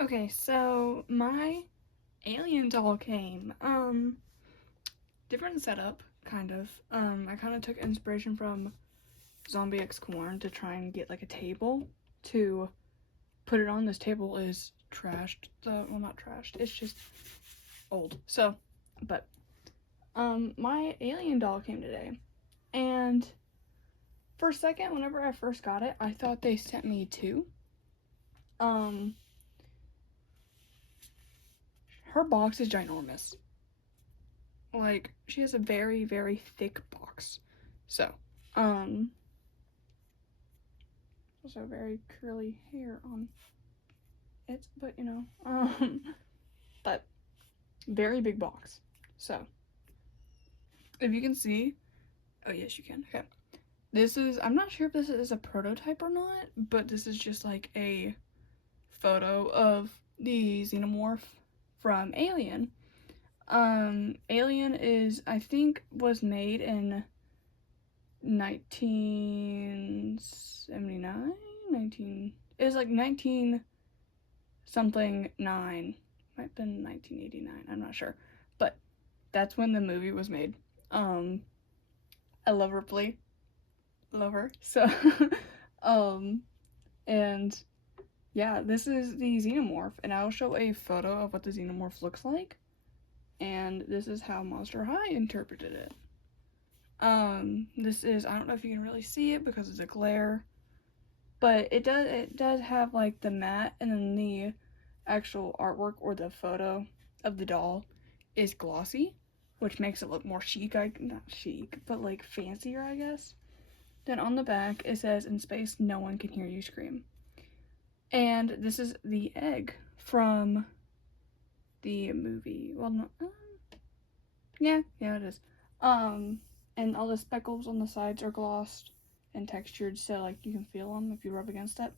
Okay, so my alien doll came. Different setup, kind of. I kind of took inspiration from Zombie X Corn to try and get like a table to put it on. This table is trashed. Well, not trashed. It's just old. So, but my alien doll came today, and for a second, whenever I first got it, I thought they sent me two. Um, her box is ginormous. Like, she has a very, very thick box. So, um, also very curly hair on it, but but very big box. So, if you can see, oh yes, you can. Okay. This is, I'm not sure if this is a prototype or not, but this is just like a photo of the xenomorph from Alien. Alien is, I think, was made in 1979, 19, it was like 19 something 9, might have been 1989, I'm not sure, but that's when the movie was made. I love Ripley, love her, so um and yeah, this is the xenomorph, and I'll show a photo of what the xenomorph looks like, and this is how Monster High interpreted it. This is, I don't know if you can really see it because it's a glare, but it does have like the mat, and then the actual artwork or the photo of the doll is glossy, which makes it look more chic, not chic, but like fancier, I guess. Then on the back it says, "In space, no one can hear you scream." And this is the egg from the movie. Well, no, yeah, it is. And all the speckles on the sides are glossed and textured, so like you can feel them if you rub against it,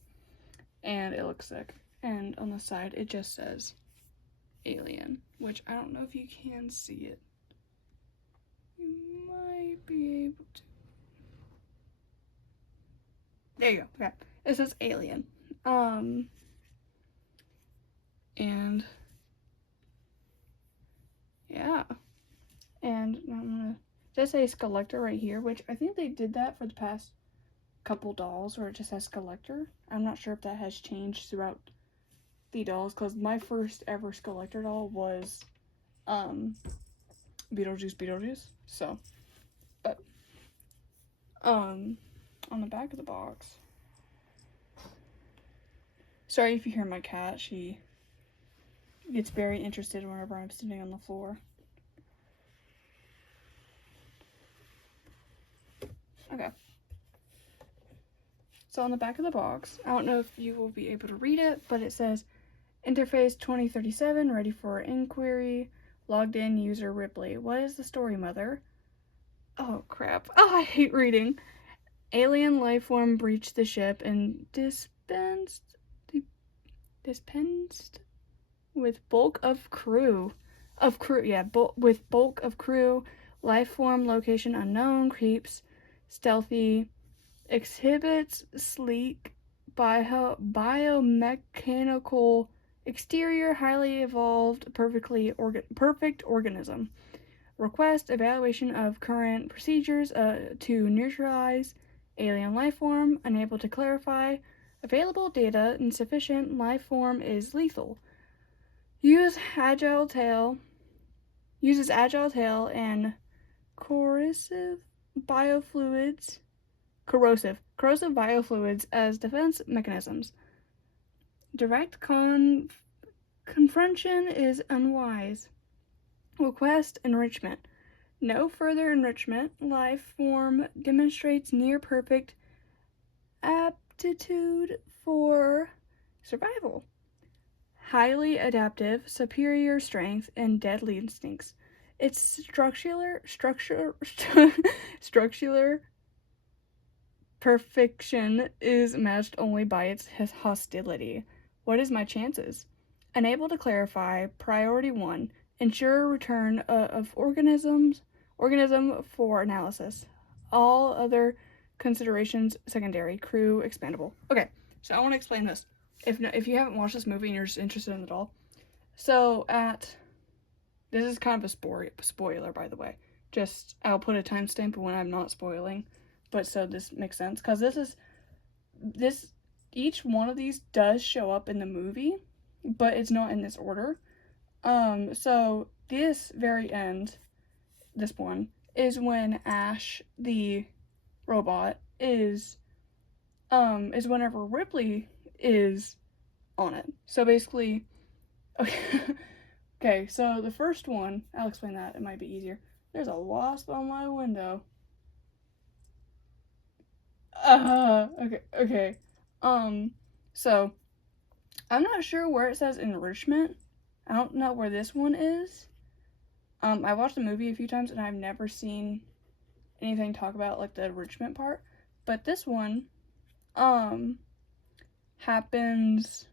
and it looks sick. And on the side, it just says Alien, which I don't know if you can see it. You might be able to. There you go. Okay, it says Alien. And yeah, and I'm gonna just say Skullector right here, which I think they did that for the past couple dolls where it just says Skullector. I'm not sure if that has changed throughout the dolls, because my first ever Skullector doll was Beetlejuice. So, but on the back of the box. Sorry if you hear my cat. She gets very interested whenever I'm sitting on the floor. Okay. So on the back of the box, I don't know if you will be able to read it, but it says Interface 2037, ready for inquiry. Logged in user Ripley. What is the story, Mother? Oh, crap. Oh, I hate reading. Alien life form breached the ship and dispensed with bulk of crew. With bulk of crew. Life form location unknown. Creeps. Stealthy. Exhibits sleek biomechanical exterior, highly evolved, perfect organism. Request evaluation of current procedures to neutralize alien life form. Unable to clarify. Available data insufficient. Life form is lethal. Uses agile tail and corrosive biofluids corrosive biofluids as defense mechanisms. Direct confrontation is unwise. Request enrichment. No further enrichment. Life form demonstrates near perfect aptitude for survival. Highly adaptive, superior strength, and deadly instincts. Its structural perfection is matched only by its hostility. What is my chances? Unable to clarify. Priority 1. Ensure return of organism for analysis. All other considerations secondary. Crew expandable. Okay, so I want to explain this. if you haven't watched this movie and you're just interested in it all, so this is kind of a spoiler, by the way. Just I'll put a timestamp when I'm not spoiling, but so this makes sense because this each one of these does show up in the movie, but it's not in this order. So this very end, this one is when Ash the robot is whenever Ripley is on it. So basically, okay, okay, so the first one, I'll explain that, it might be easier. There's a wasp on my window. Okay. So, I'm not sure where it says enrichment. I don't know where this one is. I watched the movie a few times and I've never seen anything talk about, like, the enrichment part. But this one, happens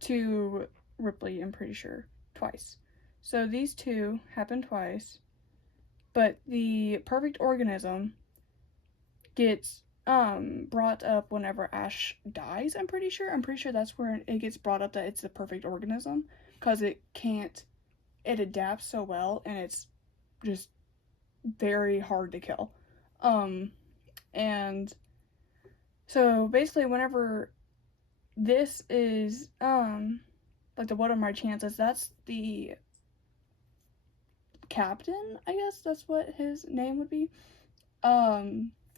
to Ripley, I'm pretty sure, twice. So these two happen twice, but the perfect organism gets brought up whenever Ash dies, I'm pretty sure. I'm pretty sure that's where it gets brought up that it's the perfect organism, because it adapts so well and it's just very hard to kill. And so basically whenever this is like the what are my chances, that's the captain, I guess that's what his name would be,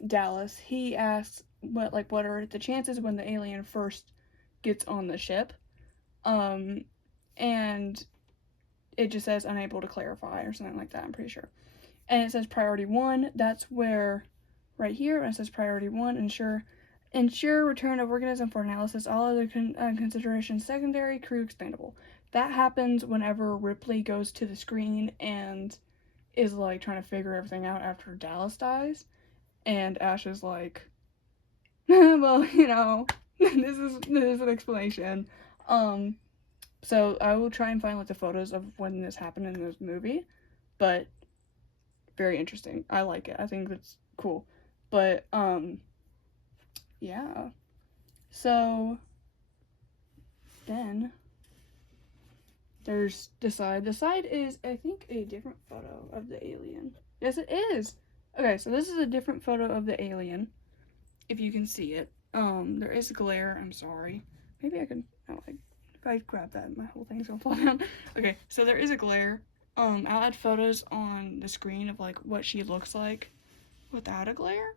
Dallas. He asks what are the chances when the alien first gets on the ship, and it just says unable to clarify or something like that, I'm pretty sure. And it says priority 1, that's where right here when it says priority 1, ensure return of organism for analysis, all other considerations secondary, crew expandable. That happens whenever Ripley goes to the screen and is like trying to figure everything out after Dallas dies, and Ash is like, well, this is an explanation. So I will try and find like the photos of when this happened in this movie, but very interesting. I like it. I think that's cool. But yeah. So then there's the side. The side is, I think, a different photo of the alien. Yes, it is. Okay, so this is a different photo of the alien, if you can see it. There is glare. I'm sorry. Maybe I can. Oh, if I grab that, my whole thing's gonna fall down. Okay, so there is a glare. I'll add photos on the screen of like what she looks like without a glare,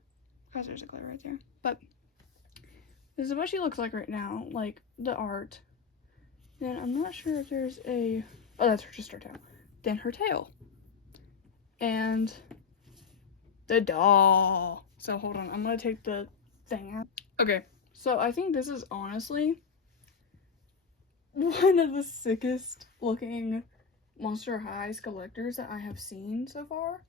because there's a glare right there. But this is what she looks like right now, like the art. Then I'm not sure if there's a. Oh, that's just her tail. Then her tail. And the doll. So hold on, I'm gonna take the thing out. Okay, so I think this is honestly one of the sickest looking Monster High Skullectors that I have seen so far.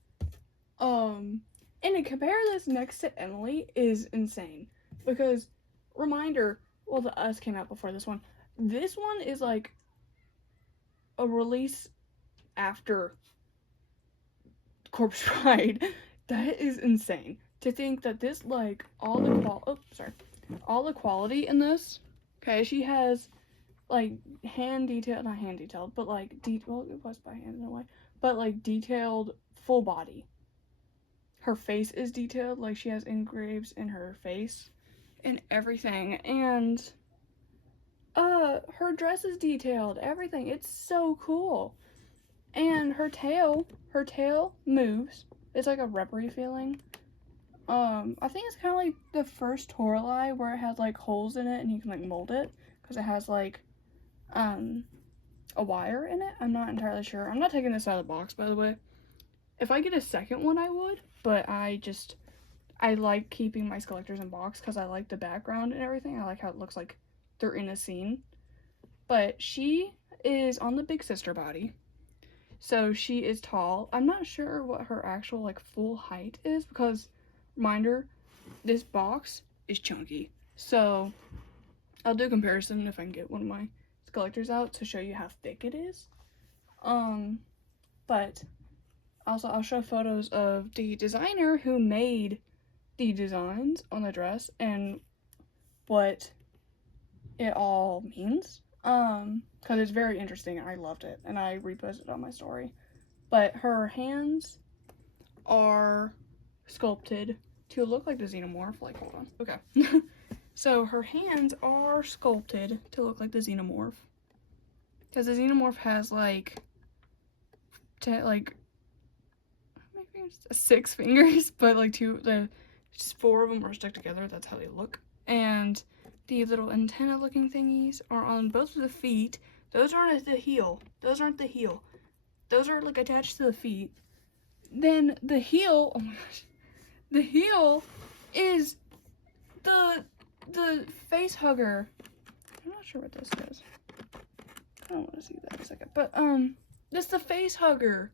And to compare this next to Emily is insane. Because, reminder, well, the Us came out before this one. This one is like a release after Corpse Bride. That is insane. To think that this, like, all the quality in this, okay, she has, like, not hand detailed, but, like, well, it was by hand in a way, but, like, detailed full body. Her face is detailed, like, she has engraves in her face and everything, and, her dress is detailed, everything. It's so cool. And her tail moves. It's like a rubbery feeling. I think it's kind of like the first Toralei where it has like holes in it and you can like mold it because it has like a wire in it. I'm not entirely sure. I'm not taking this out of the box, by the way. If I get a second one, I would, but I like keeping my Skullectors in box because I like the background and everything. I like how it looks like they're in a scene. But she is on the big sister body. So she is tall. I'm not sure what her actual like full height is because, reminder, this box is chunky. So I'll do a comparison if I can get one of my Skullectors out to show you how thick it is. But also I'll show photos of the designer who made the designs on the dress and what it all means. Because it's very interesting. I loved it, and I reposted it on my story. But her hands are sculpted to look like the xenomorph. Like, hold on. Okay. So her hands are sculpted to look like the xenomorph. Because the xenomorph has like 6 fingers, but like just 4 of them are stuck together. That's how they look. And the little antenna looking thingies are on both of the feet. Those aren't the heel. Those aren't the heel. Those are like attached to the feet. Then the heel, oh my gosh. The heel is the face hugger. I'm not sure what this is. I don't want to see that in a second. But that's the face hugger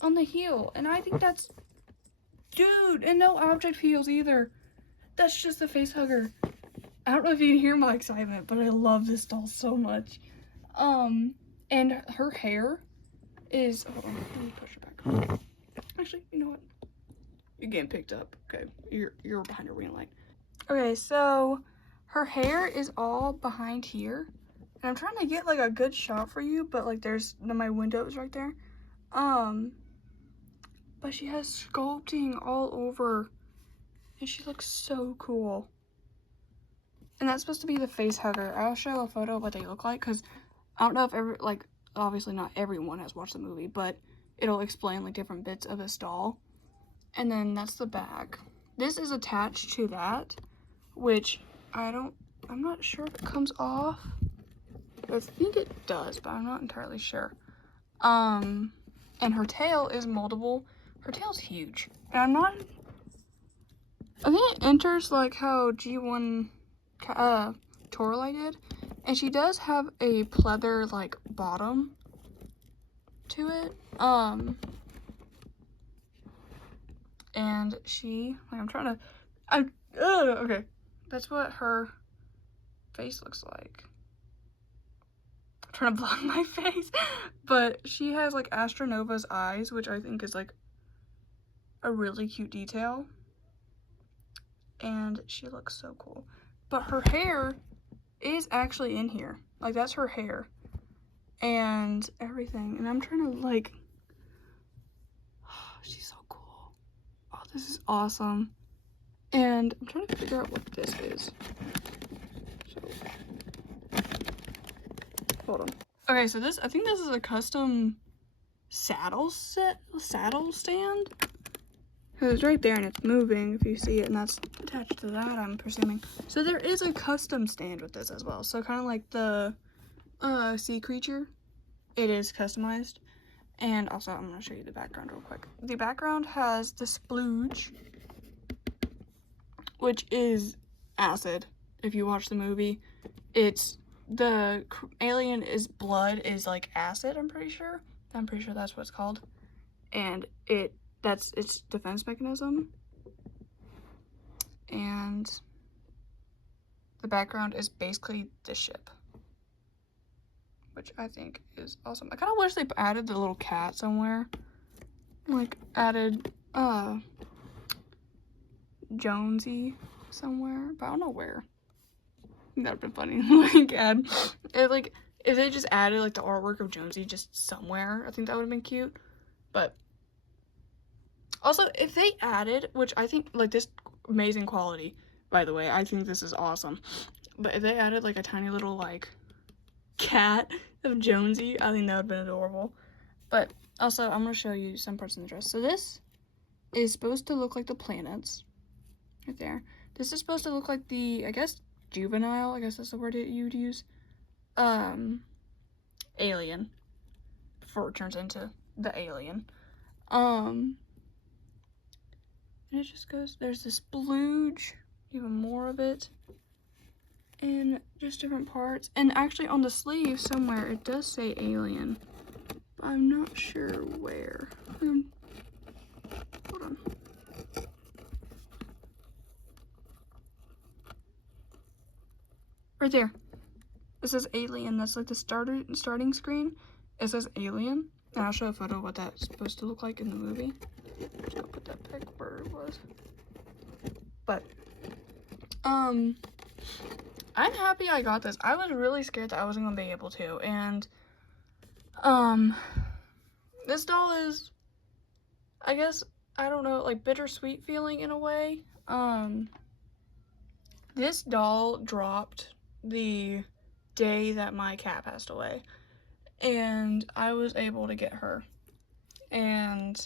on the heel. And I think that's, dude, and no object heels either. That's just the face hugger. I don't know if you can hear my excitement, but I love this doll so much. And her hair is, hold on, let me push her back. Actually, you know what? You're getting picked up. Okay, you're behind a ring light. Okay, so her hair is all behind here. And I'm trying to get like a good shot for you, but like there's my windows right there. But she has sculpting all over, and she looks so cool. And that's supposed to be the face hugger. I'll show a photo of what they look like, because I don't know if obviously not everyone has watched the movie, but it'll explain like different bits of this doll. And then that's the back. This is attached to that, which I'm not sure if it comes off. I think it does, but I'm not entirely sure. And her tail is moldable. Her tail's huge. And I think it enters like how G1 Torlai did. And she does have a pleather like bottom to it. And she, like okay. That's what her face looks like. I'm trying to block my face. But she has like Astronova's eyes, which I think is like a really cute detail. And she looks so cool. But her hair is actually in here. Like, that's her hair. And everything. And I'm trying to like, oh, she's so cool. Oh, this is awesome. And I'm trying to figure out what this is. So, hold on. Okay, so I think this is a custom saddle stand. Because it's right there and it's moving if you see it, and that's attached to that, I'm presuming. So there is a custom stand with this as well. So kind of like the sea creature, it is customized. And also, I'm going to show you the background real quick. The background has the splooge, which is acid. If you watch the movie, it's the alien is blood is like acid, I'm pretty sure. I'm pretty sure that's what it's called. And that's its defense mechanism. And the background is basically the ship, which I think is awesome. I kind of wish they added the little cat somewhere. Like, added, Jonesy somewhere, but I don't know where. That would have been funny. If they just added, like, the artwork of Jonesy just somewhere, I think that would have been cute. But also, if they added, which I think, like, this amazing quality, by the way, I think this is awesome. But if they added, like, a tiny little, like, cat of Jonesy, I think that would have been adorable. But also, I'm going to show you some parts in the dress. So this is supposed to look like the planets. Right there. This is supposed to look like the, I guess, juvenile, I guess that's the word you'd use. Alien. Before it turns into the alien. And it just goes, there's this splooge, even more of it, and just different parts. And actually on the sleeve somewhere, it does say alien, but I'm not sure where. Hold on. Right there. It says alien. That's like the starting screen. It says alien. And I'll show a photo of what that's supposed to look like in the movie. Just gonna put that back where it was. But, I'm happy I got this. I was really scared that I wasn't gonna be able to, and this doll is, I guess, I don't know, like bittersweet feeling in a way. This doll dropped the day that my cat passed away, and I was able to get her. And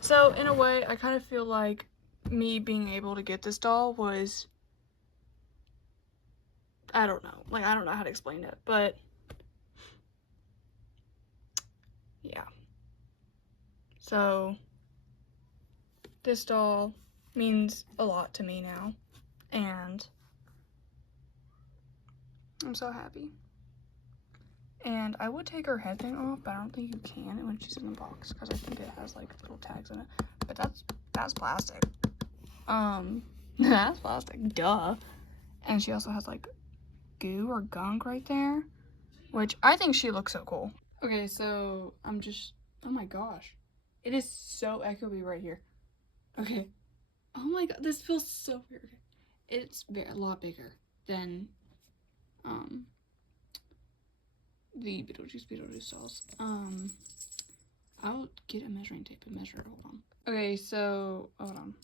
so in a way, I kind of feel like me being able to get this doll was, I don't know, like I don't know how to explain it, but yeah. So this doll means a lot to me now, and I'm so happy. And I would take her head thing off, but I don't think you can when she's in the box, because I think it has like little tags in it. But that's plastic. That's plastic, duh. And she also has like goo or gunk right there, which I think she looks so cool. Okay, so I'm just, oh my gosh, it is so echoey right here. Okay, oh my god, this feels so weird. Okay. It's a lot bigger than the Beetlejuice dolls. I'll get a measuring tape and measure it. Hold on. Okay, so hold on.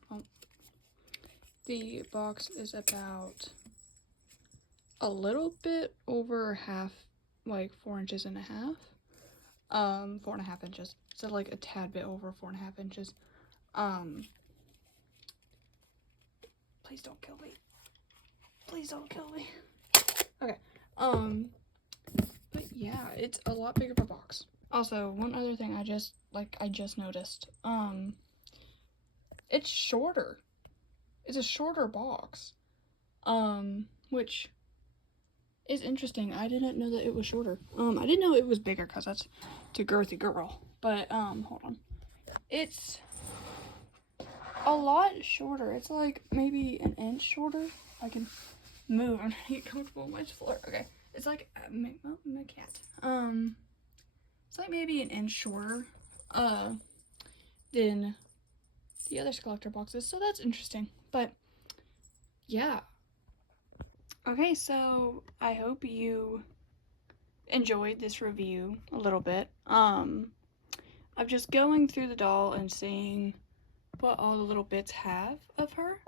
The box is about a little bit over half, like 4.5 inches. 4.5 inches. So like a tad bit over 4.5 inches. Please don't kill me. Please don't kill me. Okay. But yeah, it's a lot bigger of a box. Also, one other thing I just noticed. It's shorter. It's a shorter box. Which is interesting. I didn't know that it was shorter. I didn't know it was bigger because that's too girthy girl. But hold on. It's a lot shorter. It's like maybe an inch shorter. I can move and get comfortable on my floor. Okay. It's like my cat. It's like maybe an inch shorter than the other Skullector boxes, so that's interesting. But yeah. Okay, so I hope you enjoyed this review a little bit. I'm just going through the doll and seeing what all the little bits have of her.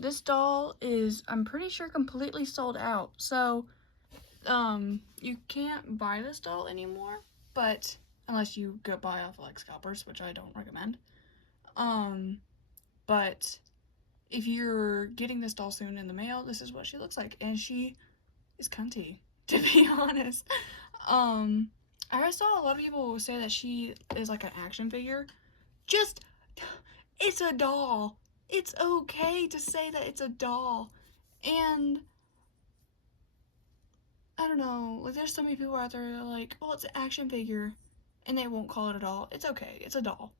This doll is, I'm pretty sure, completely sold out. So, you can't buy this doll anymore, but unless you go buy off like scalpers, which I don't recommend. But if you're getting this doll soon in the mail, this is what she looks like, and she is cunty, to be honest. I saw a lot of people say that she is like an action figure. It's a doll. It's okay to say that it's a doll. And I don't know, like there's so many people out there that are like, well, it's an action figure, and they won't call it a doll. It's okay. It's a doll.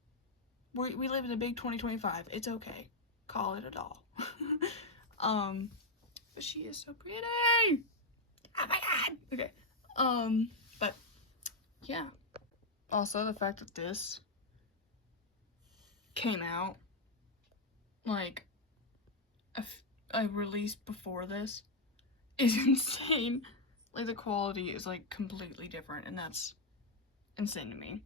We live in a big 2025. It's okay. Call it a doll. But she is so pretty. Oh my god. Okay. But yeah. Also, the fact that this came out like a release before this is insane. Like the quality is like completely different, and that's insane to me.